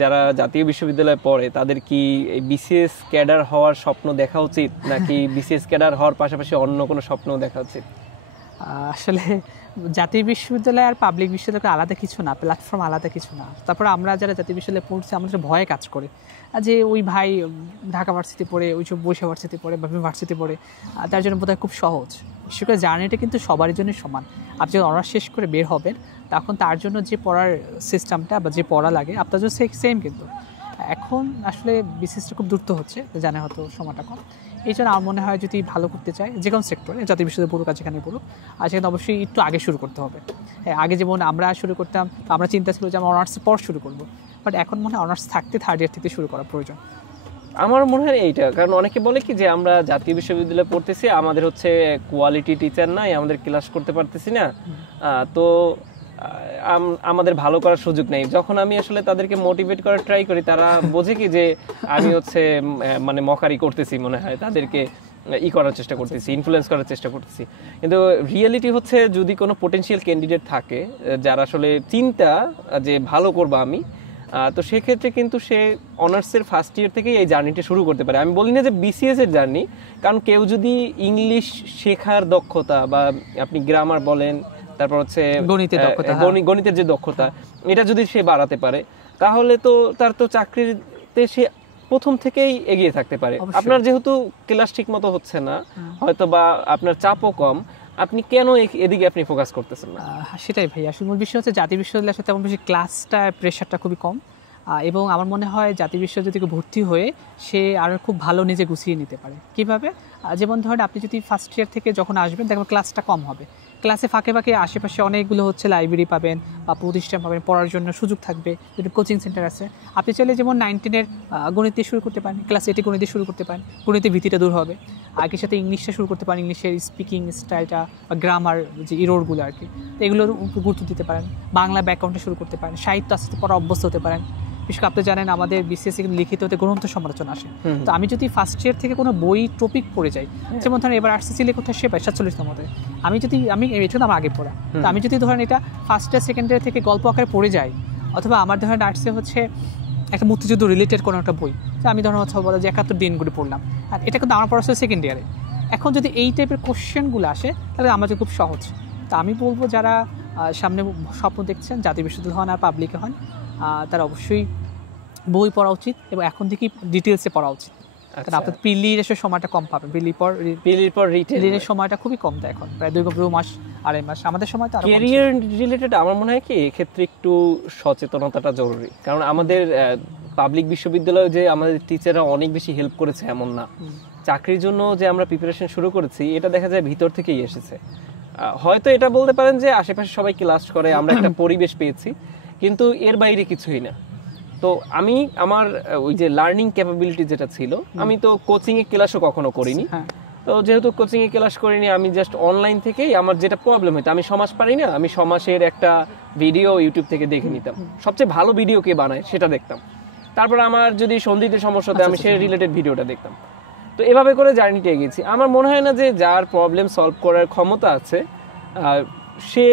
যারা জাতীয় বিশ্ববিদ্যালয়ে পড়ে তাদের কি বিসিএস ক্যাডার হওয়ার স্বপ্ন দেখা উচিত, নাকি বিসিএস ক্যাডার হওয়ার পাশাপাশি অন্য কোনো স্বপ্ন দেখা উচিত? আসলে জাতীয় বিশ্ববিদ্যালয় আর পাবলিক বিশ্ববিদ্যালয় আলাদা কিছু না, প্ল্যাটফর্ম আলাদা কিছু না। তারপর আমরা যারা জাতীয় বিশ্ববিদ্যালয়ে পড়ছি আমাদের ভয়ে কাজ করে যে ওই ভাই ঢাকা ভার্সিটি পড়ে, ওই সব বৈশাখ ভার্সিটি পড়ে বা ভার্সিটি পড়ে, তার জন্য বোধহয় খুব সহজ। বিশেষ করে জার্নিটা কিন্তু সবারই জন্যই সমান। আপনি যখন অনার্স শেষ করে বের হবেন তখন তার জন্য যে পড়ার সিস্টেমটা বা যে পড়া লাগে আপনার জন্য সেম। কিন্তু এখন আসলে বিসিএসটা খুব দ্রুত হচ্ছে, জানা হয়তো সময়টা কম। এই জন্য আমার মনে হয় যদি ভালো করতে চায় যে কোনো সেক্টরে, জাতীয় বিশ্ববিদ্যালয় পড়ুক আর যেখানে পড়ুক, আর সেখানে অবশ্যই একটু আগে শুরু করতে হবে। আগে যেমন আমরা শুরু করতাম, আমরা চিন্তা ছিল যে আমরা অনার্সের পর শুরু করবো, বাট এখন মনে হয় অনার্স থাকতে থার্ড ইয়ার থেকে শুরু করা প্রয়োজন। আমার মনে হয় এইটা, কারণ অনেকে বলে কি যে আমরা জাতীয় বিশ্ববিদ্যালয়ে পড়তেছি, আমাদের হচ্ছে কোয়ালিটি টিচার নাই, আমাদের ক্লাস করতে পারতেছি না, তো আমাদের ভালো করার সুযোগ নেই। যখন আমি আসলে তাদেরকে মোটিভেট করার ট্রাই করি, তারা বোঝে কি যে আমি হচ্ছে মানে মকারি করতেছি, মনে হয় তাদেরকে করার চেষ্টা করতেছি, ইনফ্লুয়েন্স করার চেষ্টা করতেছি। কিন্তু রিয়েলিটি হচ্ছে যদি কোনো পোটেনশিয়াল ক্যান্ডিডেট থাকে যারা আসলে চিন্তা যে ভালো করবো আমি, তো সেক্ষেত্রে কিন্তু সে অনার্সের ফার্স্ট ইয়ার থেকেই এই জার্নিটা শুরু করতে পারে। আমি বলি না যে বিসিএস এর জার্নি, কারণ কেউ যদি ইংলিশ শেখার দক্ষতা বা আপনি গ্রামার বলেন, তারপর হচ্ছে গণিতের যে দক্ষতা, এটা যদি সে বাড়াতে পারে তাহলে তো তার তো চাকরিতে সে প্রথম থেকেই এগিয়ে থাকতে পারে। আপনার যেহেতু ক্লাস ঠিক মতো হচ্ছে না হয়তো বা আপনার চাপও কম, আপনি কেন এদিকে আপনি ফোকাস করতেছেন না? সেটাই ভাই, আসলে মূল বিষয় হচ্ছে জাতীয় বিশ্ববিদ্যালয়ের সাথে তেমন বেশি ক্লাসটা প্রেশারটা খুবই কম, এবং আমার মনে হয় জাতীয় বিশ্ববিদ্যালয় থেকে ভর্তি হয়ে সে আরও খুব ভালো নিজে গুছিয়ে নিতে পারে। কীভাবে? যেমন ধরেন আপনি যদি ফার্স্ট ইয়ার থেকে যখন আসবেন দেখবেন ক্লাসটা কম হবে, ক্লাসে ফাঁকে ফাঁকে আশেপাশে অনেকগুলো হচ্ছে লাইব্রেরি পাবেন বা প্রতিষ্ঠান পাবেন, পড়ার জন্য সুযোগ থাকবে, যদি কোচিং সেন্টার আছে। আপনি চাইলে যেমন 9-10 গণিত দিয়ে শুরু করতে পারেন, ক্লাস 8 গণিত দিয়ে শুরু করতে পারেন, গণিতের ভীতিটা দূর হবে। আগের সাথে ইংলিশটা শুরু করতে পারেন, ইংলিশের স্পিকিং স্টাইলটা বা গ্রামার যে ইরোরগুলো আর কি, তো এগুলোর উপর গুরুত্ব দিতে পারেন। বাংলা ব্যাকরণটা শুরু করতে পারেন, সাহিত্য আস্তে আস্তে পড়া অভ্যস্ত হতে পারেন। বিশেষ করে আপনি জানেন আমাদের বিসিএস কিন্তু লিখিত হতে গ্রন্থ সমালোচনা আসে, তো আমি যদি ফার্স্ট ইয়ার থেকে কোনো বই টপিক পড়ে যাই, যেমন ধরেন এবার আসছে সিলে কোথায় সে 47 মধ্যে, আমি এটা আমার আগে পড়া, তো আমি যদি ধরেন এটা ফার্স্ট ইয়ার সেকেন্ড ইয়ার থেকে গল্প আকারে পড়ে যাই, অথবা আমার ধরেন আসছে হচ্ছে একটা মুক্তিযুদ্ধ রিলেটেড কোনো একটা বই, তো আমি ধরেন হচ্ছে বলা যে 71 দিনগুলি পড়লাম, আর এটা কিন্তু আমার পড়া হচ্ছে সেকেন্ড ইয়ারে। এখন যদি এই টাইপের কোশ্চেনগুলো আসে তাহলে আমার খুব সহজ। তো আমি বলবো যারা সামনে স্বপ্ন দেখছেন জাতীয় বিশ্ববিদ্যালয় হন আর পাবলিকে হন, তারা অবশ্যই বই পড়া উচিত এবং এখন থেকেই ডিটেলসে পড়া উচিত। কারণ আপনার প্রিলির এসে সময়টা কম পাবেন, প্রিলির পর রিটেলের সময়টা খুবই কম দেয় এখন, প্রায় 2 মাস 2.5 মাস। আমাদের সময় তো ক্যারিয়ার রিলেটেড আমার মনে হয় কি এক্ষেত্রে একটু সচেতনতাটা জরুরি, কারণ আমাদের পাবলিক বিশ্ববিদ্যালয়ে যে আমাদের টিচাররা অনেক বেশি হেল্প করেছে এমন না। চাকরির জন্য যে আমরা প্রিপারেশন শুরু করেছি এটা দেখা যায় ভিতর থেকেই এসেছে। হয়তো এটা বলতে পারেন যে আশেপাশে সবাই ক্লাস করে, আমরা একটা পরিবেশ পেয়েছি, কিন্তু এর বাইরে কিছুই না। তো আমি আমার ওই যে লার্নিং ক্যাপাবিলিটি যেটা ছিল, আমি তো কোচিং এ ক্লাসও কখনো করিনি। তো যেহেতু কোচিং এ ক্লাস করিনি, আমি জাস্ট অনলাইন থেকেই আমার যেটা প্রবলেম হইতো, আমি সমাজ পারি না, আমি সমাজের একটা ভিডিও ইউটিউব থেকে দেখে নিতাম, সবচেয়ে ভালো ভিডিও কে বানায় সেটা দেখতাম, তারপর আমার যদি সন্ধিতে সমস্যা হতো আমি সেই রিলেটেড ভিডিওটা দেখতাম। তো এভাবে করে জার্নিটা এগিয়েছি। আমার মনে হয় না যে যার প্রবলেম সলভ করার ক্ষমতা আছে সে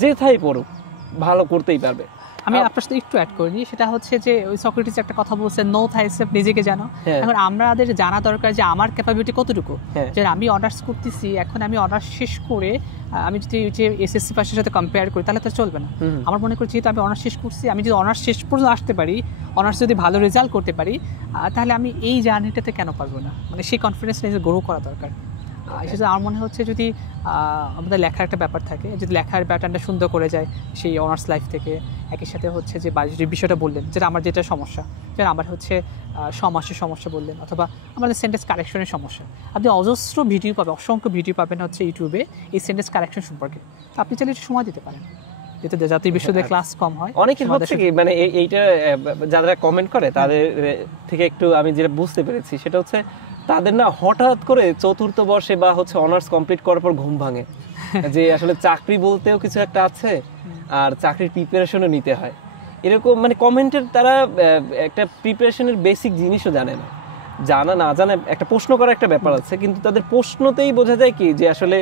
যেথায় পড়ুক ভালো করতেই পারবে। আমি আপনার সাথে একটু অ্যাড করে নিই, সেটা হচ্ছে যে ওই সক্রেটিস একটা কথা বলছে, নো থাইসেলফ, নিজেকে জানো। এখন আমাদের জানা দরকার যে আমার ক্যাপাবিলিটি কতটুকু, যে আমি অনার্স করতেছি, এখন আমি অনার্স শেষ করে আমি যদি এসএসসি পাশের সাথে কম্পেয়ার করি তাহলে তো চলবে না। আমার মনে করছি যেহেতু আমি অনার্স শেষ করছি, আমি যদি অনার্স শেষ পর্যন্ত আসতে পারি, অনার্স যদি ভালো রেজাল্ট করতে পারি, তাহলে আমি এই জার্নিটাতে কেন পারবো না, মানে সেই কনফিডেন্স নিজে গ্রো করা দরকার। সেটা আমার মনে হচ্ছে যদি আমাদের লেখার একটা ব্যাপার থাকে, যদি লেখার প্যাটার্নটা সুন্দর করে যায় সেই অনার্স লাইফ থেকে, একই সাথে হচ্ছে যে যে বিষয়টা বললেন যেটা আমার যেটা সমস্যা, যেটা আমার হচ্ছে সমাসের সমস্যা বললেন, অথবা আমাদের সেন্টেন্স কারেকশনের সমস্যা, আপনি অজস্র ভিডিও পাবেন, অসংখ্য ভিডিও পাবেন হচ্ছে ইউটিউবে এই সেন্টেন্স কারেকশন সম্পর্কে। আপনি চাইলে একটু সময় দিতে পারেন, যেটা জাতীয় বিশ্ববিদ্যালয়ে ক্লাস কম হয়। অনেকের হচ্ছে কি মানে এইটা যারা কমেন্ট করে তাদের থেকে একটু আমি যেটা বুঝতে পেরেছি সেটা হচ্ছে তাদের না হঠাৎ করে চতুর্থ বর্ষে বা হচ্ছে অনার্স কমপ্লিট করার পর ঘুম ভাঙে যে আসলে চাকরি বলতেও কিছু একটা আছে আর চাকরির প্রিপারেশনও নিতে হয়, এরকম মানে কমেন্টের তারা একটা প্রিপারেশনের বেসিক জিনিসও জানে না, জানা না জানে একটা প্রশ্ন করার একটা ব্যাপার আছে, কিন্তু তাদের প্রশ্নতেই বোঝা যায় কি যে আসলে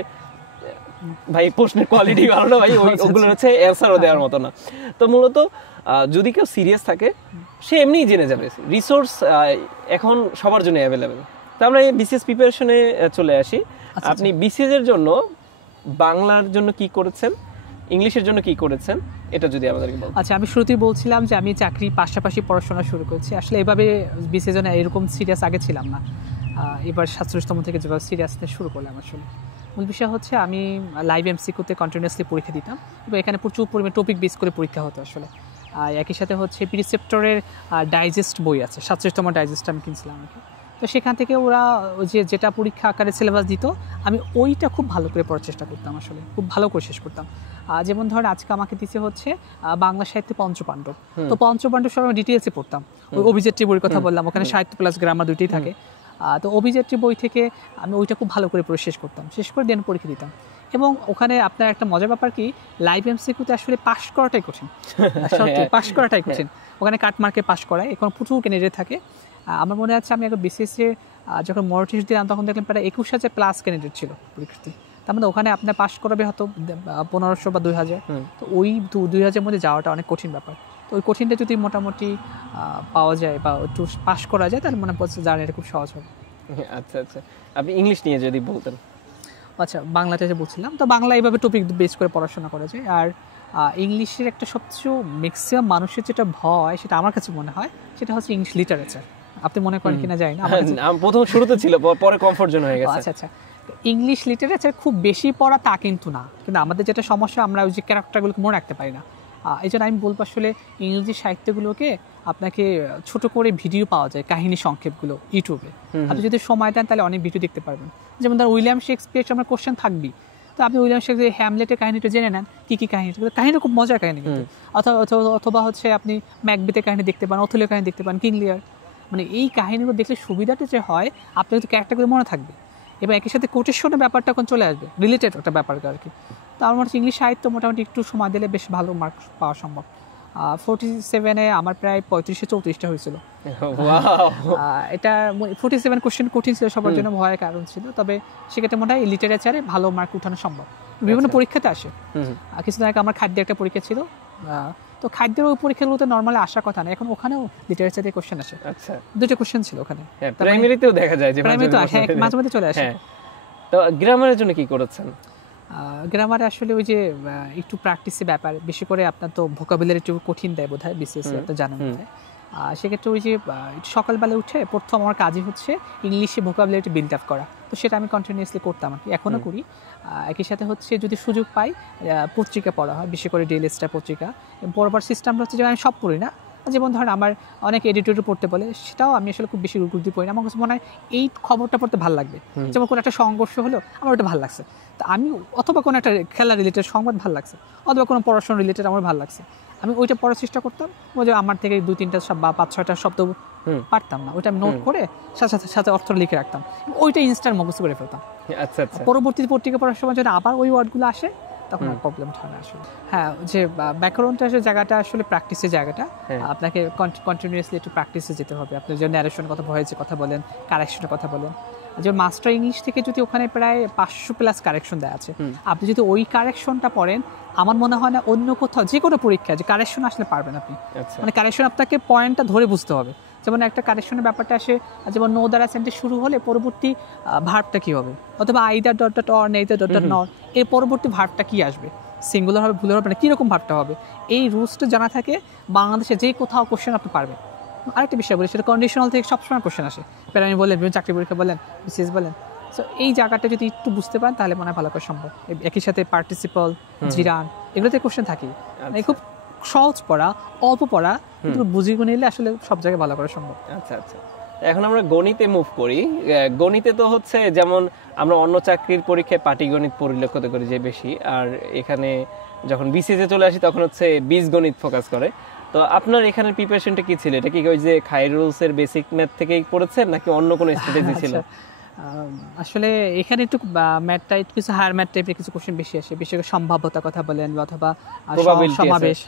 ভাই প্রশ্নের কোয়ালিটি ভালো না ভাই, ওগুলো হচ্ছে অ্যান্সারও দেওয়ার মতো না। তো মূলত যদি কেউ সিরিয়াস থাকে সে এমনিই জেনে যাবে, রিসোর্স এখন সবার জন্য অ্যাভেলেবেল। তো আমরা এই বিসিএস প্রিপারেশনে চলে আসি। আপনি বিসিএস এর জন্য বাংলার জন্য কি করেছেন, ইংলিশের জন্য কি করেছেন, এটা যদি আমাদেরকে বলেন। আচ্ছা, আমি শুরুতেই বলছিলাম যে আমি চাকরি পাশাপাশি পড়াশোনা শুরু করেছি। আসলে এভাবে বিসিএস জন্য এরকম সিরিয়াস আগে ছিলাম না, এবার 47তম থেকে যেভাবে সিরিয়াসনেস শুরু করলাম। আসলে মূল বিষয় হচ্ছে আমি লাইভ এমসিকিউতে কন্টিনিউয়াসলি পরীক্ষা দিতাম এবং এখানে প্রচুর পরিমাণে টপিক বেস করে পরীক্ষা হতো আসলে। একই সাথে হচ্ছে প্রিসেপ্টরের ডাইজেস্ট বই আছে, 47তম ডাইজেস্ট আমি কিনছিলাম আমাকে। তো সেখান থেকে ওরা যেটা পরীক্ষা আকারে সিলেবাস দিত আমি ওইটা খুব ভালো করে পড়ার চেষ্টা করতাম, আসলে খুব ভালো করে শেষ করতাম। যেমন ধরেন আজকে আমাকে দিতে হচ্ছে বাংলা সাহিত্যে পঞ্চপাণ্ডব, তো পঞ্চপাণ্ডব সব আমি ডিটেলসে পড়তাম। ওই অভিযাত্রী বইয়ের কথা বললাম, ওখানে সাহিত্য প্লাস গ্রামার দুইটাই থাকে। তো অভিযাত্রী বই থেকে আমি ওইটা খুব ভালো করে পড়ে শেষ করতাম, শেষ করে দেন পরীক্ষা দিতাম। এবং ওখানে আপনার একটা মজার ব্যাপার কি, লাইভ এমসিকিউতে আসলে পাস করাটাই কঠিন, পাস করাটাই কঠিন। ওখানে কাট মার্কে পাস করায়, এখন প্রচুর ক্যান্ডিডেট থাকে। আমার মনে আছে আমি একবার বিসিএসে যখন মডেল টেস্ট দিলাম তখন দেখলাম প্রায় 21,000 প্লাস ক্যান্ডিডেট ছিল পরীক্ষার্থী। তার মধ্যে ওখানে আপনার পাস করাবে হয়তো 1500 বা 2000। তো ওই 2000 মধ্যে যাওয়াটা অনেক কঠিন ব্যাপার। তো ওই কঠিনটা যদি মোটামুটি পাওয়া যায় বা একটু পাস করা যায় তাহলে মনে হচ্ছে জার্নিটা খুব সহজ হবে। আচ্ছা আচ্ছা, আপনি ইংলিশ নিয়ে যদি বলতেন। আচ্ছা, বাংলাতে যে বলছিলাম, তো বাংলা এইভাবে টপিক বেস করে পড়াশোনা করা যায়। আর ইংলিশের একটা সবচেয়ে ম্যাক্সিমাম মানুষের যেটা ভয়, সেটা আমার কাছে মনে হয় সেটা হচ্ছে ইংলিশ লিটারেচার। আপনি মনে করেন কিনা জানি না, প্রথম শুরুতে ছিল, পরে কমফোর্ট জোন হয়ে গেছে। আচ্ছা আচ্ছা, ইংলিশ লিটারেচার খুব বেশি পড়া তা কিন্তু না, কিন্তু আমাদের যেটা সমস্যা আমরা ওই যে ক্যারেক্টারগুলোকে মনে রাখতে পারি না। এই জন্য আমি বলবো আসলে ইংরেজি সাহিত্যগুলোকে আপনাকে ছোট করে ভিডিও পাওয়া যায়, কাহিনী সংক্ষেপগুলো ইউটিউবে। আপনি যদি সময় দেন তাহলে অনেক ভিডিও দেখতে পারবেন। যেমন ধর উইলিয়াম শেক্সপিয়ার আমার কোশ্চেন থাকবেই, তো আপনি উইলিয়াম শেক্সপিয়ার হ্যামলেটের কাহিনীটা জেনে নেন, কী কী কাহিনীটা খুব মজার কাহিনী কিন্তু। অথবা হচ্ছে আপনি ম্যাকবেথের কাহিনী দেখতে পান, অথেলিয়ার কাহিনী দেখতে পান, কিং লিয়ার। মানে এই কাহিনীগুলো দেখলে সুবিধাটা যে হয় আপনার কিন্তু ক্যারেক্টারগুলো মনে থাকবে এবং একই সাথে কোটেশনের ব্যাপারটা এখন চলে আসবে, রিলেটেড একটা ব্যাপার আর কি। তো আমার মনে হচ্ছে ইংলিশ সাহিত্য মোটামুটি একটু সময় দিলে বেশ ভালো মার্ক পাওয়া সম্ভব। 47-এ আমার প্রায় 35-34টা হয়েছিল। এটা 47 কোশ্চেন কঠিন ছিল, সবার জন্য ভয়ের কারণ ছিল। তবে সেক্ষেত্রে মনে হয় লিটারেচারে ভালো মার্ক উঠানো সম্ভব, বিভিন্ন পরীক্ষাতে আসে। কিছুদিন আগে আমার খাদ্যের একটা পরীক্ষা ছিল, তো খাদ্যের ওই পরীক্ষাগুলোতে নর্মালি আসার কথা না, এখন ওখানেও লিটারেচারে কোশ্চেন আসে। আচ্ছা, দুটো কোশ্চেন ছিল ওখানে। প্রাইমারিতেও দেখা যায় যে মাঝে মাঝে চলে আসে। তো গ্রামারের জন্য কি করেছেন? গ্রামারে আসলে ওই যে একটু প্র্যাকটিসের ব্যাপার, বেশি করে আপনার তো ভোকাবুলারি একটু কঠিন দেয় বোধ হয় বিসিএস, আপনি জানেন বোধ হয়। সেক্ষেত্রে ওই যে সকালবেলা উঠে প্রথম আমার কাজই হচ্ছে ইংলিশে ভোকাবুলারি বিল্ড আপ করা, তো সেটা আমি কন্টিনিউয়াসলি করতাম আর কি, এখনও করি। একই সাথে হচ্ছে যদি সুযোগ পাই পত্রিকা পড়া হয়, বিশেষ করে ডেইলি স্টার পত্রিকা। পড়বার সিস্টেমটা হচ্ছে যে আমি সব পড়ি না, যেমন ধরেন আমার অনেক এডিটরি পড়তে বলে, সেটাও আমি আসলে খুব বেশি গুরুত্ব পড়ি না। আমার কাছে মনে হয় এই খবরটা পড়তে ভালো লাগবে, যেমন কোনো একটা সংঘর্ষ হলো আমার ওটা ভালো লাগছে, তো আমি অথবা কোনো একটা খেলা রিলেটেড সংবাদ ভালো লাগছে, অথবা কোনো পড়াশোনা রিলেটেড আমার ভালো লাগছে, আমি ওইটা পড়ার চেষ্টা করতাম। ওই যে আমার থেকে 2-3টা বা 5-6টা শব্দ পারতাম না, ওইটা আমি নোট করে সাথে সাথে অর্থ লিখে রাখতাম, ওইটা ইনস্ট্যান্ট মুখস্থ করে ফেলতাম। আচ্ছা আচ্ছা, পরবর্তী পত্রিকা পড়ার সময় যদি আবার ওই ওয়ার্ডগুলো আসে তখন আর প্রবলেম হয় না আসলে। হ্যাঁ, যে ব্যাকরণটা আসলে জায়গাটা আসলে প্র্যাকটিসের জায়গাটা, আপনাকে কন্টিনিউয়াসলি একটু প্র্যাকটিসে যেতে হবে। আপনি যে ন্যারেশন কথা, ভয়েসের কথা বলেন, কারেকশনের কথা বলেন, যে মাস্টার ইংলিশ থেকে যদি ওখানে প্রায় 500 প্লাস কারেকশন দেওয়া আছে, আপনি যদি ওই কারেকশনটা পড়েন, আমার মনে হয় না অন্য কোথাও যে কোনো পরীক্ষায় যে কারেকশন আসলে পারবেন আপনি। মানে কারেকশন আপনাকে পয়েন্টটা ধরে বুঝতে হবে। যেমন একটা কারেকশনের ব্যাপারটা আসে, যেমন নো দ্বারা সেন্টেন্স শুরু হলে পরবর্তী ভার্বটা কী হবে, অথবা either dot dot or neither dot dot not, এর পরবর্তী ভার্বটা কী আসবে, সিঙ্গুলার হবে ভুলের হবে না, কীরকম ভার্বটা হবে, এই রুলসটা জানা থাকে, বাংলাদেশে যে কোথাও কোশ্চেন আপনি পারবেন। আরেকটা বিষয় বলি, সেটা কন্ডিশনাল থেকে সবসময় কোশ্চেন আসে, প্যারামি বলেন, চাকরি পরীক্ষা বলেন, বিসিএস বলেন। সো এই জায়গাটা যদি একটু বুঝতে পারেন তাহলে মনে হয় ভালো করে সম্ভব। একই সাথে পার্টিসিপল, জিরান, এগুলোতে কোশ্চেন থাকি, খুব সহজ পড়া, অল্প পড়া, কিন্তু বুঝিয়ে নিলে আসলে সব জায়গায় ভালো করা সম্ভব। আচ্ছা আচ্ছা, এখন আমরা গণিতে মুভ করি। গণিতে তো হচ্ছে যেমন আমরা অন্য চাকরির পরীক্ষায় পাটিগণিত পরিলক্ষিত করি যে বেশি, আর এখানে যখন বিসিএসে চলে আসি তখন হচ্ছে বীজগণিত ফোকাস করে। তো আপনার এখানে প্রিপারেশনটা কি ছিল? এটা কি ওই যে খাইরুলস এর বেসিক ম্যাথ থেকেই পড়েছেন নাকি অন্য কোনো স্ট্র্যাটেজি ছিল? আসলে এখানে একটু ম্যাথ টাইপ কিছু, হায়ার ম্যাথ টাইপের কিছু কোশ্চেন বেশি আসে, বিশেষ করে সম্ভাব্যতার কথা বলেন অথবা সমাবেশ,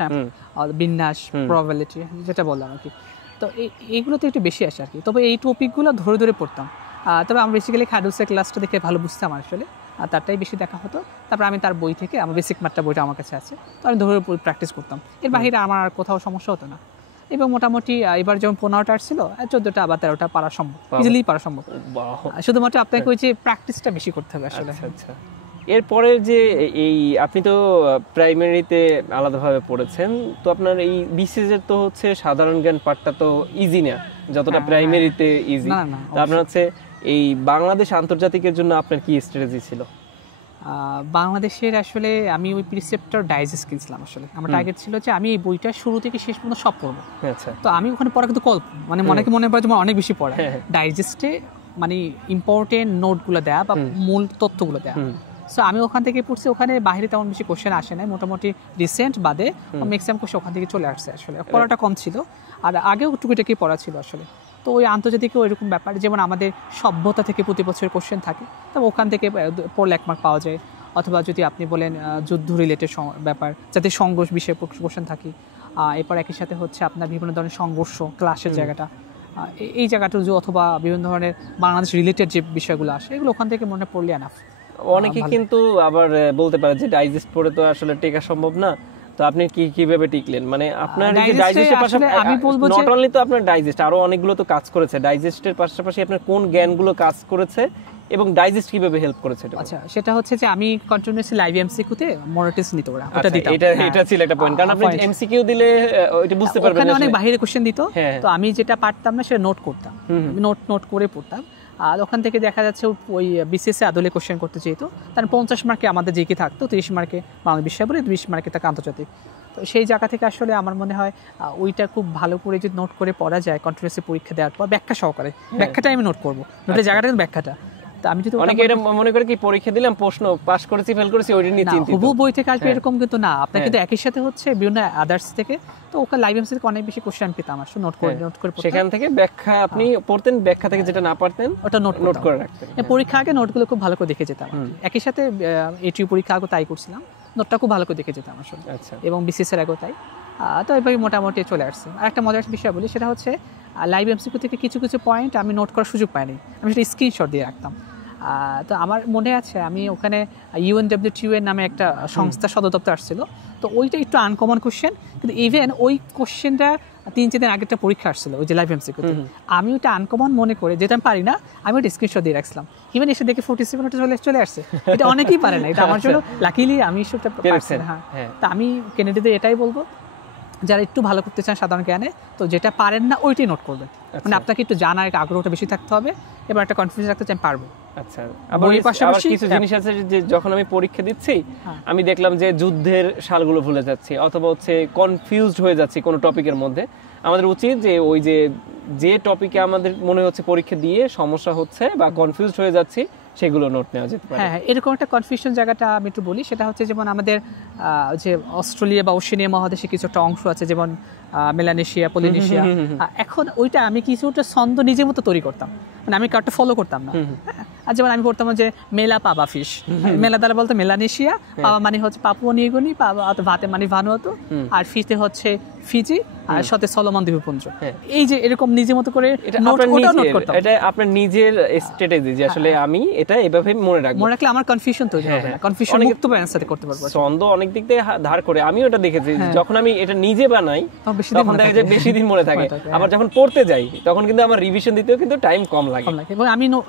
বিন্যাস, প্রবাবিলিটি যেটা বললাম আর কি। তো এইগুলোতে একটু বেশি আসে আর কি। তবে এই টপিকগুলো ধরে ধরে পড়তাম। তবে আমরা বেসিক্যালি খাইরুলসের ক্লাসটা দেখে ভালো বুঝতাম আসলে। তারটাই বেশি দেখা হতো। তারপর আমি তার বই থেকে আমার বেসিক ম্যাথটা বইটা আমার কাছে আছে, তো আমি ধরে প্র্যাকটিস করতাম। এর বাইরে আমার আর কোথাও সমস্যা হতো না। এবং মোটামুটি এবার যেমন 15টা আসছিল, 14টা বা 13টা পারা সম্ভব, ইজিলি পারা সম্ভব। শুধুমাত্র আপনাকে ওই যে প্র্যাকটিসটা বেশি করতে হবে আসলে। আচ্ছা। এরপরে যে এই আপনি তো প্রাইমারিতে আলাদাভাবে পড়েছেন, তো আপনার এই বিসিএস এর তো হচ্ছে সাধারণ জ্ঞান পাঠটা তো ইজি না যতটা প্রাইমারিতে ইজি। তো আপনার হচ্ছে এই বাংলাদেশ আন্তর্জাতিকের জন্য আপনার কি স্ট্র্যাটেজি ছিল? বাংলাদেশের আসলে আমি ওই প্রিসেপ্টর ডাইজেস্ট কিনছিলাম। আসলে আমার টার্গেট ছিল যে আমি এই বইটা শুরু থেকে শেষ পর্যন্ত সব পড়বো। আচ্ছা। তো আমি ওখানে পড়া কিন্তু গল্প, মানে অনেকে মনে পড়ে যে অনেক বেশি পড়া। ডাইজেস্টে মানে ইম্পর্টেন্ট নোটগুলো দেয়া বা মূল তথ্যগুলো দেয়া। সো আমি ওখান থেকে পড়ছি, ওখানে বাইরে তেমন বেশি কোশ্চেন আসে নাই, মোটামুটি রিসেন্ট বাদে ম্যাক্সিমাম কোশ্চেন ওখান থেকে চলে আসছে। আসলে পড়াটা কম ছিল, আর আগেও টুকিটাকি পড়া ছিল আসলে। তো ওই আন্তর্জাতিকেও এরকম ব্যাপার, যেমন আমাদের সভ্যতা থেকে প্রতি বছর কোশ্চেন থাকে, তবে ওখান থেকে পড়লে 1 মার্ক পাওয়া যায়। অথবা যদি আপনি বলেন যুদ্ধ রিলেটেড ব্যাপার, যাতে সংঘর্ষ বিষয়ে কোশ্চেন থাকে। এরপর একই সাথে হচ্ছে আপনার বিভিন্ন ধরনের সংঘর্ষ ক্লাসের জায়গাটা, এই জায়গাটা, অথবা বিভিন্ন ধরনের বাংলাদেশ রিলেটেড যে বিষয়গুলো আসে, এগুলো ওখান থেকে মনে পড়লে এনাফ। অনেকে কিন্তু আবার বলতে পারে যে ডাইজেস্ট পড়ে তো আসলে টেকা সম্ভব না। তো আপনি কিভাবে টিকলেন? মানে আপনার এই যে ডাইজেস্টের পাশাপাশি আমি বলবো যে নট অনলি তো আপনার ডাইজেস্ট, আরো অনেকগুলো তো কাজ করেছে। ডাইজেস্টের পাশাপাশি আপনার কোন জ্ঞানগুলো কাজ করেছে এবং ডাইজেস্ট কিভাবে হেল্প করেছে? আচ্ছা, সেটা হচ্ছে যে আমি কন্টিনিউয়াসলি লাইভ এমসিকিউ তে মডেল নিতে ওরা, ওটা দিতাম। এটা ছিল একটা পয়েন্ট, কারণ আপনি এমসিকিউ দিলে ওইটা বুঝতে পারবেন না, ওখানে অনেক বাইরে কোশ্চেন দিত। তো আমি যেটা পারতাম না সেটা নোট করতাম, নোট করে পড়তাম। আর ওখান থেকে দেখা যাচ্ছে ওই বিসিএস এ আদলে কোশ্চেন করতে চেয়েতো, তার 50 মার্কে আমাদের জিকে থাকতো, 30 মার্কে বাংলা বিষয় বলে, 20 মার্কে থাকে আন্তর্জাতিক। তো সেই জায়গা থেকে আসলে আমার মনে হয় ওইটা খুব ভালো করে যদি নোট করে পড়া যায়, কন্টিনিউয়াসলি পরীক্ষা দেওয়ার পর ব্যাখ্যা সহকারে, ব্যাখ্যাটা আমি নোট করবো, নোটের জায়গাটা কিন্তু ব্যাখ্যাটা। আমি যদি অনেকে এটা মনে করে কি পরীক্ষা দিলাম, প্রশ্ন পাস করেছি ফেল করেছি ওইটা নিয়ে চিন্তিত, হুবহু বই থেকে আসবে এরকম কিন্তু না। আপনার কিন্তু একই সাথে হচ্ছে বিভিন্ন আদার্স থেকে, তো ওখানে লাইভ এমসি থেকে অনেক বেশি কোশ্চেন পেতাম আসলে, নোট করে পড়তাম। সেখান থেকে ব্যাখ্যা আপনি পড়তেন, ব্যাখ্যা থেকে যেটা না পারতেন ওটা নোট করে রাখতেন। পরীক্ষা আগে নোটগুলো খুব ভালো করে দেখে যেতাম। একই সাথে এটিউ পরীক্ষা আগে তাই করছিলাম, নোটটা খুব ভালো করে দেখে যেতাম আসলে। আচ্ছা। এবং বিসিএস এর আগেও তাই। তো এভাবে মোটামুটি চলে আসছে। আর একটা মজার বিষয় বলি, সেটা হচ্ছে লাইভ এমসিকিউ থেকে কিছু পয়েন্ট আমি নোট করার সুযোগ পাইনি, আমি সেটা স্ক্রিনশট দিয়ে রাখতাম। তো আমার মনে আছে আমি ওখানে UNWTO এর নামে একটা সংস্থা সদর দপ্তর আসছিল, তো ওইটা একটু আনকমন কোশ্চেন, কিন্তু ইভেন ওই কোশ্চেনটা 3-4 দিন আগে একটা পরীক্ষা আসছিল ওই যে লাইভ এমসিকিউতে, আমি ওইটা আনকমন মনে করে, যেটা আমি পারি না, আমি ওইটা স্ক্রিনশট দিয়ে রাখছিলাম। ইভেন এসে দেখে 47 চলে আসছে, এটা অনেকেই পারে না, এটা আমার জন্য লাকিলি আমি সেটা পারছি। হ্যাঁ, তা আমি কেনেডিতে এটাই বলবো, যারা একটু ভালো করতে চান সাধারণ জ্ঞানে, তো যেটা পারেন না ওইটাই নোট করবেন। মানে আপনাকে একটু জানার আগ্রহটা বেশি থাকতে হবে, এবার একটা কনফিডেন্স রাখতে চাই পারবো। আচ্ছা, আবার কিছু জিনিস আছে যে যখন আমি পরীক্ষা দিচ্ছি আমি দেখলাম যে যুদ্ধের সালগুলো ভুলে যাচ্ছি, অথবা হচ্ছে কনফিউজড হয়ে যাচ্ছি কোনো টপিকের মধ্যে। আমাদের উচিত যে ওই যে টপিকে আমাদের মনে হচ্ছে পরীক্ষা দিয়ে সমস্যা হচ্ছে বা কনফিউজড হয়ে যাচ্ছি, সেগুলো নোট নেওয়া যেতে পারে। হ্যাঁ, এরকম একটা কনফিউশন জায়গাটা আমি একটু বলি, সেটা হচ্ছে যেমন আমাদের যে অস্ট্রেলিয়া বা ওশেনিয়া মহাদেশে কিছু একটা অংশ আছে, যেমন মেলানেশিয়া, পলিনেশিয়া। এখন ওইটা আমি কিছুটা ছন্দ নিজের মতো তৈরি করতাম, মানে আমি কাউটা ফলো করতাম না। আর যেমন আমি পড়তাম যে মেলা পাবা ফিশ, মেলা দ্বারা বলতো মেলানেশিয়া, পাবা মানে হচ্ছে পাপুয়া নিউগিনি, পাবা ভাতে মানে ভানুয়াতু, আর ফিতে হচ্ছে ফিজি, আর সাথে সলোমন দ্বীপপুঞ্জ। এই যে এরকম নিজের মতো করে নোট করতাম। এটা আপনার নিজের স্ট্র্যাটেজি যে আসলে আমি এটা এভাবে মনে রাখলে আমার কনফিউশন তৈরি হবে না, কনফিউশন মুক্ত অ্যানসার করতে পারবো। ছন্দ অনেক দিক থেকে ধার করে আমি ওটা দেখেছি, যখন আমি এটা নিজে বানাই তখন দেখা যায় বেশি দিন মনে থাকে, আবার যখন পড়তে যাই তখন কিন্তু আমার রিভিশন দিতেও কিন্তু টাইম কম লাগে। এবং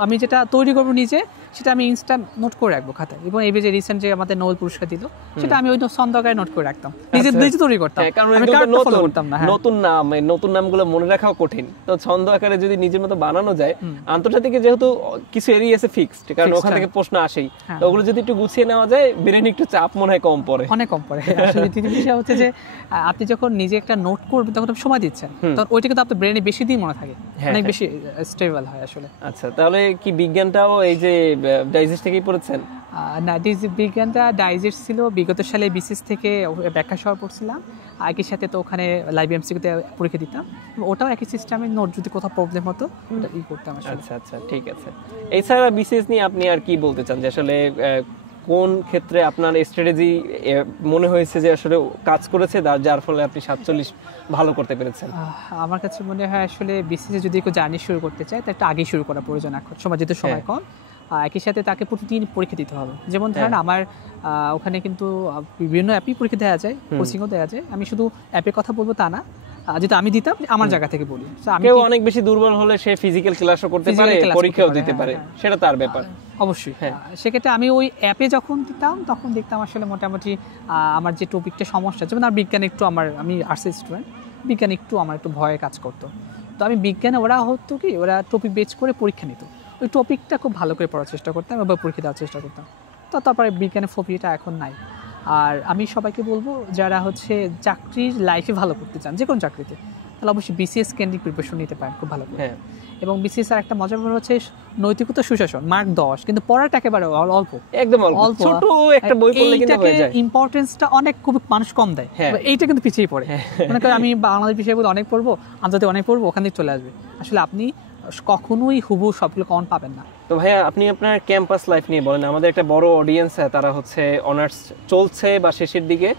আমি যেটা তৈরি করবো নিজে, সেটা আমি ইনস্ট্যান্ট নোট করে রাখবো খাতায়। এবং এই যে রিসেন্ট যে আমাদের নোবেল পুরস্কার দিল, সেটা আমি ওই ছন্দকারে নোট করে রাখতাম, নিজে তৈরি করতাম। আমি কার্ডটা ফলো করতাম না। নতুন নামগুলো মনে রাখাও কঠিন, তো ছন্দ আকারে যদি নিজের মতো বানানো যায়, আন্তর্জাতিকে যেহেতু কিছু এরিয়া আছে ফিক্সড, কারণ ওখান থেকে প্রশ্ন আসেই, তো ওগুলো যদি একটু গুছিয়ে নেওয়া যায়, ব্রেনে একটু চাপ মনে হয় কম পড়ে, অনেক কম পড়ে। আসলে তৃতীয় বিষয় হচ্ছে যে আপনি যখন নিজে একটা নোট করবেন তখন সময় দিচ্ছেন, তখন ওইটা কিন্তু আপনার ব্রেনে বেশি দিন মনে থাকে, অনেক বেশি স্টেবল হয় আসলে। আচ্ছা, তাহলে কি বিজ্ঞানটাও এই যে ডাইজেস্ট থেকেই পড়েছেন? না, বিজ্ঞানটা ডাইজেস্ট ছিল, বিগত সালে বিসিএস থেকে ব্যাখ্যা সহ পড়ছিলাম, একই সাথে তো ওখানে লাইভ এমসিকিউতে পরীক্ষা দিতাম, ওটাও একই সিস্টেমে, নোট যদি কোথাও প্রবলেম হতো ওটা করতাম আসলে। আচ্ছা, ঠিক আছে। এছাড়া বিসিএস নিয়ে আপনি আর কি বলতে চান, যে আসলে কোন ক্ষেত্রে আপনার স্ট্র্যাটেজি মনে হয়েছে যে আসলে কাজ করেছে, যার ফলে আপনি 47 ভালো করতে পেরেছেন? আমার কাছে মনে হয় আসলে বিসিএস যদি কেউ জার্নি শুরু করতে চায়, তার একটু আগেই শুরু করা প্রয়োজন, এখন সময় যেহেতু সময় কম। একই সাথে তাকে প্রতিদিন পরীক্ষা দিতে হবে। যেমন ধরেন আমার ওখানে কিন্তু বিভিন্ন অ্যাপই পরীক্ষা দেওয়া যায়, কোচিংও দেওয়া যায়। আমি শুধু অ্যাপের কথা বলবো তা না, যেটা আমি দিতাম আমার জায়গা থেকে বলি। কেউ অনেক বেশি দুর্বল হলে সে ফিজিক্যাল ক্লাসও করতে পারে, পরীক্ষাও দিতে পারে, সেটা তার ব্যাপার। অবশ্যই সেক্ষেত্রে আমি ওই অ্যাপে যখন দিতাম তখন দেখতাম আসলে মোটামুটি আমার যে টপিকটা সমস্যা, যেমন আর বিজ্ঞান একটু আমি আর্টসের স্টুডেন্ট, বিজ্ঞান একটু আমার একটু ভয়ে কাজ করতো। তো আমি বিজ্ঞানে ওরা হতো কি, ওরা টপিক বেচ করে পরীক্ষা নিত, ওই টপিকটা খুব ভালো করে পড়ার চেষ্টা করতাম এবং পরীক্ষা দেওয়ার চেষ্টা করতাম। তো তারপরে বিজ্ঞানের ফোবিয়াটা এখন নাই। আর আমি সবাইকে বলবো যারা হচ্ছে চাকরির লাইফে ভালো করতে চান, যে কোনো চাকরিতে, তাহলে অবশ্যই বিসিএস কেন্দ্রিক প্রিপারেশন নিতে পারেন খুব ভালো করে। এবং বিসিএস আর একটা মজার ব্যাপার হচ্ছে নৈতিকতা সুশাসন, মার্ক 10, কিন্তু পড়াটা একেবারে অল্প, একদম অল্প, ছোট একটা বই পড়লে কিন্তু হয়ে যায়। ইম্পর্টেন্সটা অনেক খুব মানুষ কম দেয়, এইটা কিন্তু পিছিয়ে পড়ে। মনে করেন আমি বাংলাদেশ বিষয়গুলো অনেক পড়বো, আন্তর্জাতিক অনেক পড়বো, ওখান থেকে চলে আসবে। আসলে আপনি কখনোই হুবহু সবগুলো কমন পাবেন না। তো ভাইয়া আপনি আপনার ক্যাম্পাস লাইফ নিয়ে বলেন, আমাদের একটা বড় অডিয়েন্স তারা হচ্ছে অনার্স চলছে বা শেষের দিকে,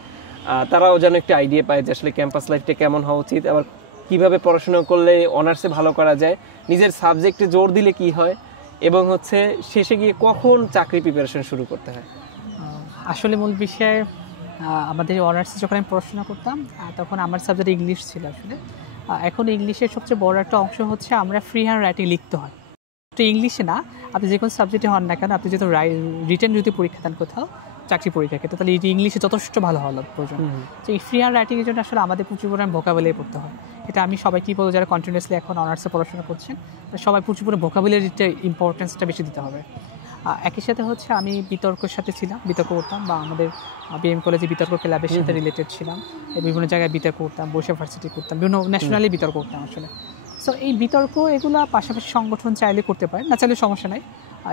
তারাও যেন একটা আইডিয়া পায় যে আসলে ক্যাম্পাস লাইফটা কেমন হওয়া উচিত, আবার কিভাবে পড়াশোনা করলে অনার্সে ভালো করা যায়, নিজের সাবজেক্টে জোর দিলে কি হয়, এবং হচ্ছে শেষে গিয়ে কখন চাকরি প্রিপারেশন শুরু করতে হয়। আসলে মূল বিষয় আমাদের অনার্সে যখন আমি পড়াশোনা করতাম তখন আমার সাবজেক্ট ইংলিশ ছিল আসলে। এখন ইংলিশের সবচেয়ে বড় একটা অংশ হচ্ছে আমরা ফ্রি হ্যান্ড রাইটিং লিখতে হয়। তো ইংলিশে না, আপনি যে কোনো সাবজেক্টে হন না কেন, আপনি যেহেতু রিটেন যদি পরীক্ষা দেন কোথাও চাকরি পরীক্ষা ক্ষেত্রে, তাহলে ইংলিশে যথেষ্ট ভালো হওয়া প্রয়োজন। তো এই ফ্রি হ্যান্ড রাইটিংয়ের জন্য আসলে আমাদের প্রচুর পরিমাণ ভোকাবুলারি পড়তে হয়। এটা আমি সবাইকেই বলবো যারা কন্টিনিউয়াসলি এখন অনার্সে পড়াশোনা করছেন, সবাই প্রচুর পরিমাণ ভোকাবুলারিটা ইম্পর্টেন্সটা বেশি দিতে হবে। একই সাথে হচ্ছে আমি বিতর্কের সাথে ছিলাম, বিতর্ক করতাম, বা আমাদের বিএম কলেজে বিতর্ক ক্লাবের সাথে রিলেটেড ছিলাম, বিভিন্ন জায়গায় বিতর্ক করতাম, বসে ভার্সিটি করতাম, বিভিন্ন ন্যাশনালি বিতর্ক করতাম আসলে। সো এই বিতর্ক এগুলো পাশাপাশি সংগঠন চাইলে করতে পারেন, না চাইলে সমস্যা নাই।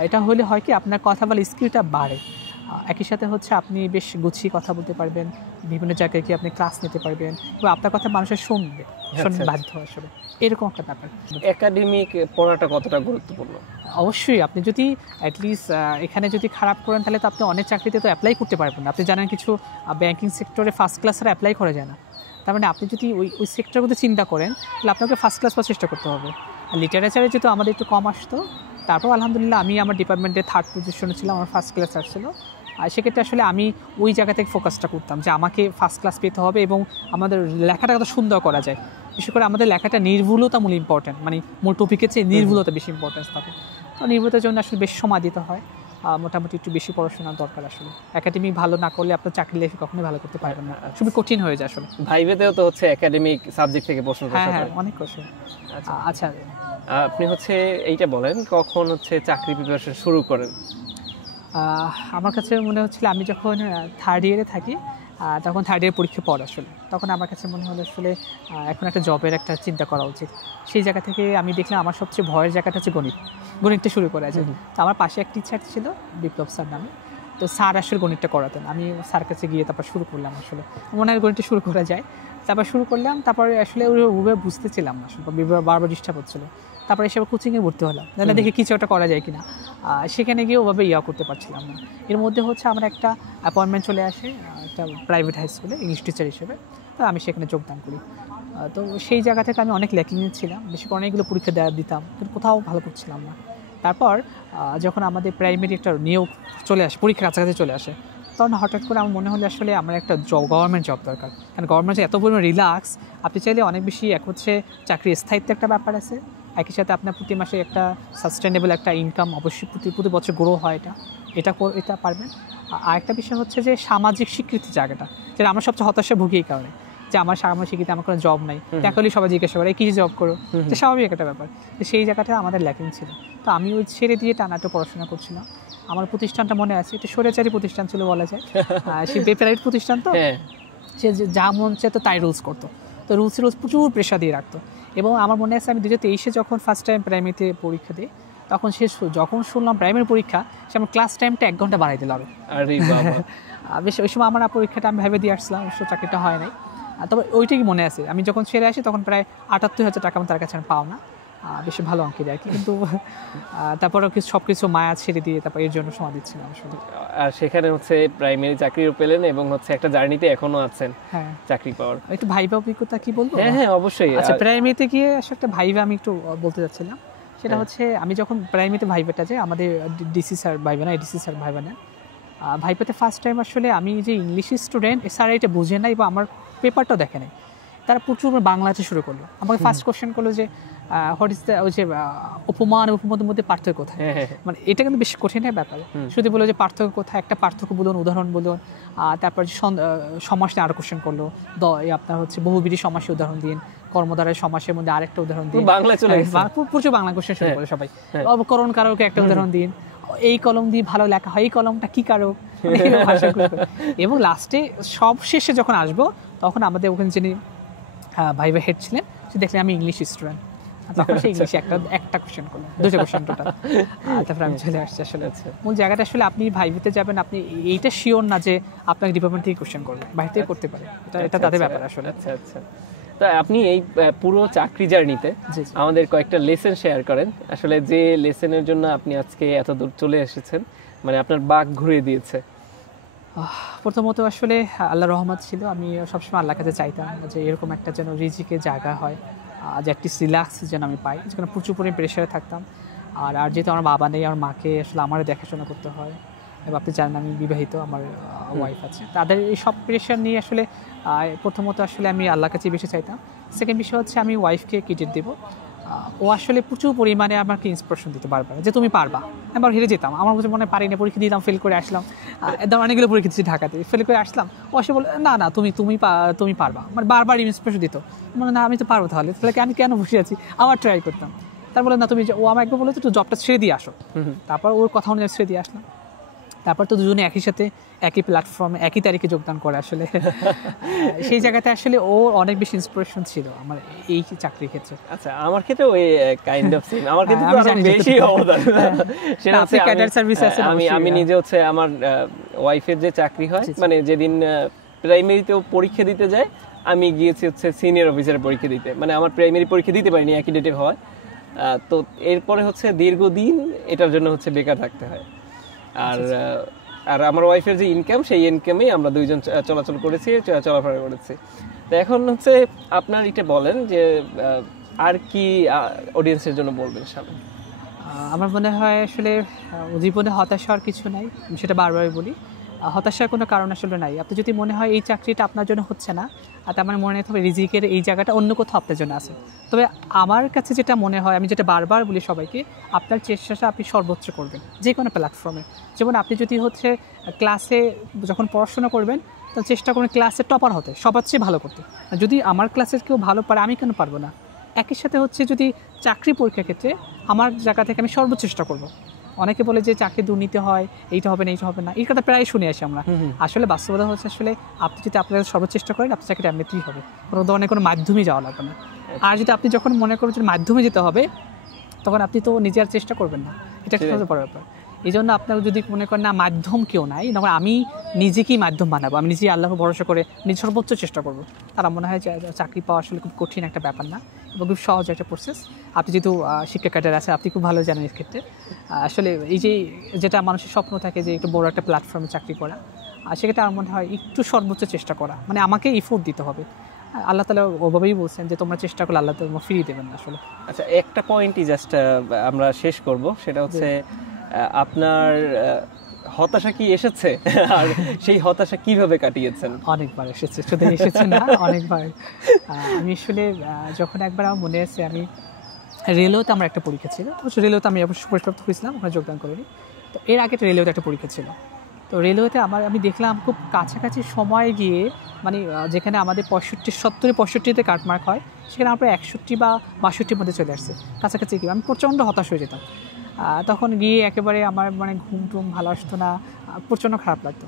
এটা হলে হয় কি আপনার কথা বলার স্কিলটা বাড়ে। একই সাথে হচ্ছে আপনি বেশ গুছিয়ে কথা বলতে পারবেন, বিভিন্ন জায়গায় গিয়ে আপনি ক্লাস নিতে পারবেন, এবং আপনার কথা মানুষের শুনবে বাধ্য আসলে, এরকম একটা ব্যাপার। একাডেমিক পড়াটা কতটা গুরুত্বপূর্ণ? অবশ্যই আপনি যদি অ্যাটলিস্ট এখানে যদি খারাপ করেন তাহলে তো আপনি অনেক চাকরিতে তো অ্যাপ্লাই করতে পারবেন না। আপনি জানেন কিছু ব্যাংকিং সেক্টরে ফার্স্ট ক্লাসের অ্যাপ্লাই করা যায় না। তার মানে আপনি যদি ওই সেক্টরগুলো চিন্তা করেন তাহলে আপনাকে ফার্স্ট ক্লাস পাওয়ার চেষ্টা করতে হবে। আর লিটারেচারে যেহেতু আমাদের একটু কম আসতো, তারপর আলহামদুলিল্লাহ আমি আমার ডিপার্টমেন্টে 3rd পজিশনে ছিলাম, আমার ফার্স্ট ক্লাস আসছিলো। আর সেক্ষেত্রে আসলে আমি ওই জায়গা থেকে ফোকাসটা করতাম যে আমাকে ফার্স্ট ক্লাস পেতে হবে এবং আমাদের লেখাটা কত সুন্দর করা যায়। বিশেষ করে আমাদের লেখাটা নির্ভুলতা মূল ইম্পর্টেন্ট, মানে মূল টপিকের চেয়ে নির্ভুলতা বেশি ইম্পর্টেন্স থাকে। তো নির্ভুলতার জন্য আসলে বেশি সময় দিতে হয়, মোটামুটি একটু বেশি পড়াশোনার দরকার আসলে। একাডেমিক ভালো না করলে আপনার চাকরি লাইফে কখনোই ভালো করতে পারবেন না, খুবই কঠিন হয়ে যায় আসলে। ভাইভেতেও তো হচ্ছে একাডেমিক সাবজেক্ট থেকে প্রশ্ন করতে হয়, অনেক কোশ্চেন। আচ্ছা আপনি হচ্ছে এইটা বলেন কখন হচ্ছে চাকরি প্রিপারেশন শুরু করেন? আমার কাছে মনে হচ্ছিল আমি যখন 3rd ইয়ারে থাকি, তখন 3rd ইয়ার পরীক্ষা পর আসলে, তখন আমার কাছে মনে হলো আসলে এখন একটা জবের একটা চিন্তা করা উচিত। সেই জায়গা থেকে আমি দেখলাম আমার সবচেয়ে ভয়ের জায়গাটা হচ্ছে গণিতটা শুরু করা যায়। তো আমার পাশে এক টিচার ছিল বিপ্লব স্যার নামে, তো স্যার আসলে গণিতটা করাতেন। আমি স্যার কাছে গিয়ে তারপর শুরু করলাম আসলে, মনে হয় গণিতটা শুরু করা যায়। তারপর শুরু করলাম, তারপরে আসলে ওইভাবে বুঝতেছিলাম না আসলে, বারবার ডিস্টার্ব হচ্ছিলো। তারপরে এসে কোচিংয়ে ভর্তি হলাম, দেখে কিছু একটা করা যায় কিনা। সেখানে গিয়ে ওভাবে করতে পারছিলাম না। এর মধ্যে হচ্ছে আমার একটা অ্যাপয়েন্টমেন্ট চলে আসে একটা প্রাইভেট হাই স্কুলে ইংলিশ টিচার হিসেবে, তো আমি সেখানে যোগদান করি। তো সেই জায়গা থেকে আমি অনেক ল্যাকিংয়ে ছিলাম, বেশি করে অনেকগুলো পরীক্ষা দিতাম কিন্তু কোথাও ভালো করছিলাম না। তারপর যখন আমাদের প্রাইমারি একটা নিয়োগ চলে আসে, পরীক্ষার কাছাকাছি চলে আসে, তখন হঠাৎ করে আমার মনে হলো আসলে আমার একটা গভর্নমেন্ট জব দরকার। কারণ গভর্নমেন্ট এত পরিমাণ রিল্যাক্স, আপনি চাইলে অনেক বেশি, এক হচ্ছে চাকরির স্থায়িত্ব একটা ব্যাপার আছে, একই সাথে আপনার প্রতি মাসে একটা সাস্টেনেবল একটা ইনকাম অবশ্যই প্রতি বছর গ্রো হয়, এটা পারবেন। আর একটা বিষয় হচ্ছে যে সামাজিক স্বীকৃতি জায়গাটা, যেটা আমরা সবচেয়ে হতাশা ভুগি এই কারণে যে আমার সামাজিক স্বীকৃতি, আমার কোনো জব নাই, তাহলে সবাই জিজ্ঞাসা করে কি জব করো, যে স্বাভাবিক একটা ব্যাপার। তো সেই জায়গাটা আমাদের ল্যাকিং ছিল। তো আমি ওই ছেড়ে দিয়ে টানাটা পড়াশোনা করছিলাম। আমার প্রতিষ্ঠানটা মনে আছে, এটা স্বৈরাচারী প্রতিষ্ঠান ছিল বলা যায়, সেই প্রাইভেট প্রতিষ্ঠান, তো সে যা মন চায় তো তাই রুলস করতো। তো রুলস প্রচুর প্রেশার দিয়ে রাখতো। এবং আমার মনে আছে আমি 2023-এ যখন ফার্স্ট টাইম প্রাইমারিতে পরীক্ষা দিই, তখন যখন শুনলাম প্রাইমারি পরীক্ষা, সে আমার ক্লাস টাইমটা 1 ঘন্টা বাড়াই দিল আরো। বেশ ওই সময় আমার পরীক্ষাটা আমি ভেবে দিয়ে আসছিলাম, অবশ্য চাকরিটা হয় নাই। তবে ওইটাই মনে আছে, আমি যখন ছেড়ে আসি তখন প্রায় 78,000 টাকা আমি তার কাছে পাও না, বেশি ভালো অঙ্কের আর কি। কিন্তু তারপরেও সব কিছু মায়া ছেড়ে দিয়ে তারপর এর জন্য সময় দিচ্ছিলাম আসলে। আর সেখানে হচ্ছে প্রাইমারি চাকরিও পেলেন এবং হচ্ছে একটা জার্নিতে এখনো আছেন চাকরি পাওয়ার। একটু ভাইবা অভিজ্ঞতা কি বলবো? হ্যাঁ অবশ্যই। আচ্ছা, প্রাইমারিতে গিয়ে একটা ভাইবা আমি একটু বলতে যাচ্ছিলাম। সেটা হচ্ছে আমি যখন প্রাইমারিতে ভাইভাটা যাই, আমাদের ডিসি স্যার ভাইবা না, এডিসি স্যার ভাইবা না, ভাইভাতে ফার্স্ট টাইম আসলে আমি যে ইংলিশ স্টুডেন্ট, স্যার এটা বুঝে নাই বা আমার পেপারটাও দেখে নাই, তারা প্রচুর বাংলাতে শুরু করলো। আমাকে ফার্স্ট কোশ্চেন করলো যে হোয়াট ইজ দ্য, ওই যে উপমান উপমানের মধ্যে পার্থক্য কোথায়। মানে এটা কিন্তু বেশ কঠিন ব্যাপার। শুধু বললো যে পার্থক্য কোথায়, একটা পার্থক্য বলুন, উদাহরণ বলুন। তারপর সমাস নিয়ে আরো কোশ্চেন করলো, আপনার হচ্ছে বহুবিধি সমাসের উদাহরণ দিন, কর্মদ্বারায় সমাসের মধ্যে আরেকটা উদাহরণ দিন, প্রচুর বাংলা কোশ্চেন শুরু করে সবাই। করণ কারকে একটা উদাহরণ দিন, এই কলম দিয়ে ভালো লেখা হয়, এই কলমটা কি কারক, এবং লাস্টে সব শেষে যখন আসবো তখন আমাদের ওখানে যিনি ভাইভা হেড ছিলেন, সে দেখলেন আমি ইংলিশ স্টুডেন্ট, তখন সে ইংলিশে একটা কোশ্চেন করলো, দুটো কোশ্চেন টোটাল। তারপরে আমি চলে আসছি। আসলে মূল জায়গাটা আসলে আপনি ভাইভাতে যাবেন, আপনি এইটা শিওর না যে আপনাকে ডিপার্টমেন্ট থেকে কোশ্চেন করবে, বাইরে থেকে করতে পারে, এটা তাদের ব্যাপার আসলে। আচ্ছা আচ্ছা। তো আপনি এই পুরো চাকরি জার্নিতে আমাদের কয়েকটা লেসন শেয়ার করেন, আসলে যে লেসনের জন্য আপনি আজকে এত দূর চলে এসেছেন, মানে আপনার বাঁক ঘুরিয়ে দিয়েছে। প্রথমত আসলে আল্লাহ রহমত ছিল, আমি সবসময় আল্লাহর কাছে চাইতাম যে এরকম একটা যেন রিজিকের জায়গা হয়, যে একটি রিল্যাক্স যেন আমি পাই, যেখানে প্রচুর পরিমাণে প্রেশারে থাকতাম। আর যেহেতু আমার বাবা নেই, আমার মাকে আসলে আমারও দেখাশোনা করতে হয়, এবং আপনি জানেন আমি বিবাহিত, আমার ওয়াইফ আছে, তাদের এই সব প্রেশার নিয়ে আসলে প্রথমত আসলে আমি আল্লাহর কাছে বেশি চাইতাম। সেকেন্ড বিষয় হচ্ছে আমি ওয়াইফকে ক্রেডিট দেবো, ও আসলে প্রচুর পরিমাণে আমাকে ইন্সপিরেশন দিত বারবার, যে তুমি পারবা। আমি হেরে যেতাম, আমার কাছে মনে পারিনি, পরীক্ষা দিতাম, ফেল করে আসলাম, একদম অনেকগুলো পরীক্ষা দিচ্ছি ঢাকাতে, ফেল করে আসলাম, ও আসে বলে না না তুমি পারবা, মানে বারবার ইন্সপিরেশন দিত, মানে না আমি তো পারবো, তাহলে আমি কেন বসে আছি, আবার ট্রাই করতাম। তার বলে না তুমি, ও আমার একবার বলে তো জবটা ছেড়ে দিয়ে আসো, তারপর ওর কথা অনুযায়ী ছেড়ে দিয়ে আসলাম। তারপর তো দুজনে একই সাথে একই প্ল্যাটফর্মে একই তারিখে যোগদান করে আসলে সেই জায়গাতে আসলে ও অনেক বেশি ইন্সপিরেশন ছিল আমার এই চাকরির ক্ষেত্রে। আচ্ছা, আমার ক্ষেত্রে ওই কাইন্ড অফ সেম, আমার ক্ষেত্রে তো আরো বেশি অবদান। সেটা হচ্ছে ক্যাডার সার্ভিস আছে, আমি নিজে হচ্ছে আমার ওয়াইফের যে চাকরি হয়, মানে যেদিন প্রাইমারিতেও পরীক্ষা দিতে যায়, আমি গিয়েছি হচ্ছে সিনিয়র অফিসারের পরীক্ষা দিতে, মানে আমার প্রাইমারি পরীক্ষা দিতে পারিনি একই ডেটে হয়। তো এরপরে হচ্ছে দীর্ঘদিন এটার জন্য হচ্ছে বেকার থাকতে হয়। আর আমার ওয়াইফের যে ইনকাম, সেই ইনকামেই আমরা দুইজন চলাচল করেছি, চলাফেরা করেছি। তো এখন হচ্ছে আপনার এটা বলেন যে আর কি অডিয়েন্সের জন্য বলবেন সামনে? আমার মনে হয় আসলে জীবনে হতাশার কিছু নাই, সেটা বারবারই বলি, হতাশার কোনো কারণ আসলে নাই। আপনি যদি মনে হয় এই চাকরিটা আপনার জন্য হচ্ছে না, আর তার মানে মনে রাখতে হবে রিজিকের এই জায়গাটা অন্য কোথাও আপনার জন্য আছে। তবে আমার কাছে যেটা মনে হয়, আমি যেটা বারবার বলি সবাইকে, আপনার চেষ্টাটা আপনি সর্বোচ্চ করবেন যে কোনো প্ল্যাটফর্মে। যেমন আপনি যদি হচ্ছে ক্লাসে যখন পড়াশোনা করবেন, তাহলে চেষ্টা করুন ক্লাসে টপার হতে, সবার চেয়ে ভালো করতে। যদি আমার ক্লাসের কেউ ভালো পারে, আমি কেন পারবো না? একই সাথে হচ্ছে যদি চাকরি পরীক্ষার ক্ষেত্রে আমার জায়গা থেকে আমি সর্বোচ্চ চেষ্টা করব। অনেকে বলে যে চাকরি দুর্নীতি হয়, এইটা হবে না, এইটা হবে না, এই কথা প্রায় শুনে আসি আমরা। আসলে বাস্তবতা হচ্ছে আসলে আপনি যদি আপনার সর্বোচ্চ চেষ্টা করেন, আপনার চাকরিটা এমনিতেই হবে, কোনো ধরনের কোনো মাধ্যমে যাওয়া লাগবে না। আর যদি আপনি যখন মনে করেন যে মাধ্যমে যেতে হবে, তখন আপনি তো নিজে আর চেষ্টা করবেন না, এটা একটা বড় ব্যাপার। এই জন্য আপনার যদি মনে করেন না মাধ্যম কেউ নাই, না আমি নিজেকেই মাধ্যম বানাবো, আমি নিজেই আল্লাহকে ভরসা করে নিজে সর্বোচ্চ চেষ্টা করবো, তারা মনে হয় যে চাকরি পাওয়া আসলে খুব কঠিন একটা ব্যাপার না, এবং খুব সহজ একটা প্রসেস। আপনি যেহেতু শিক্ষা ক্যাডার আছে, আপনি খুব ভালো জানেন এই ক্ষেত্রে। আসলে এই যে যেটা মানুষের স্বপ্ন থাকে যে একটু বড় একটা প্ল্যাটফর্মে চাকরি করা, সেক্ষেত্রে আমার মনে হয় একটু সর্বোচ্চ চেষ্টা করা, মানে আমাকে এফোর্ট দিতে হবে। আল্লাহ তাআলা ওভাবেই বলছেন যে তোমরা চেষ্টা করলে আল্লাহ তোমাকে ফিরিয়ে দেবেন না আসলে। আচ্ছা, একটা পয়েন্টই জাস্ট আমরা শেষ করব, সেটা হচ্ছে আপনার হতাশা কি এসেছে, আর সেই হতাশা কিভাবে কাটিয়েছেন? অনেকবার এসেছে, শুধু এসেছে না, অনেকবার। আমি আসলে যখন একবার আমার মনে আছে, আমি রেলওয়েতে আমার একটা পরীক্ষা ছিল, রেলওয়েতে আমি অবশ্যই পরিষ্প্রাপ্ত হয়েছিলাম, ওখানে যোগদান করিনি। তো এর আগে রেলওয়েতে একটা পরীক্ষা ছিল, তো রেলওয়েতে আমি দেখলাম খুব কাছাকাছি সময় গিয়ে, মানে যেখানে আমাদের 70-65তে কাটমার্ক হয়, সেখানে আমরা 61 বা 62-র মধ্যে চলে আসছে, কাছাকাছি গিয়ে আমি প্রচণ্ড হতাশ হয়ে যেতাম। তখন গিয়ে একেবারে আমার মানে ঘুম টুম ভালো আসতো না, প্রচণ্ড খারাপ লাগতো।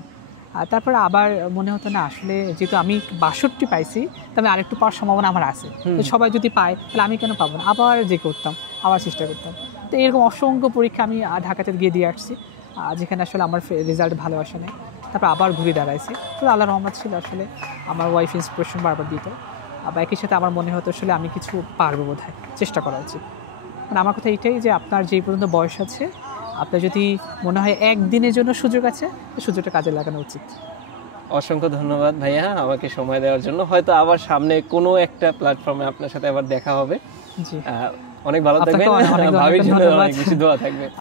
তারপরে আবার মনে হতো না আসলে যেহেতু আমি 62 পাইছি, তবে আরেকটু পাওয়ার সম্ভাবনা আমার আছে, তো সবাই যদি পায় তাহলে আমি কেন পাবো না, আবার যে করতাম, আবার চেষ্টা করতাম। তো এরকম অসংখ্য পরীক্ষা আমি ঢাকাতে গিয়ে দিয়ে আসছি, যেখানে আসলে আমার রেজাল্ট ভালো আসে না। তারপর আবার ঘুরে দাঁড়াইছি, তো আল্লাহর রহমত ছিল, আসলে আমার ওয়াইফ ইন্সপিরেশন বারবার দিত। আবার একই সাথে আমার মনে হতো আসলে আমি কিছু পারবো বোধহয়, চেষ্টা করা উচিত। মানে আমার কথা এইটাই যে আপনার যেই পর্যন্ত বয়স আছে, আপনার যদি মনে হয় একদিনের জন্য সুযোগ আছে, সুযোগটা কাজে লাগানো উচিত। অসংখ্য ধন্যবাদ ভাইয়া আমাকে সময় দেওয়ার জন্য। হয়তো আবার সামনে কোনো একটা প্ল্যাটফর্মে আপনার সাথে আবার দেখা হবে। জি। অনেক ভালো থাকবেন, আপনাকেও অনেক ভাবির জন্য ধন্যবাদ। অনেক বেশি দোয়া থাকবে।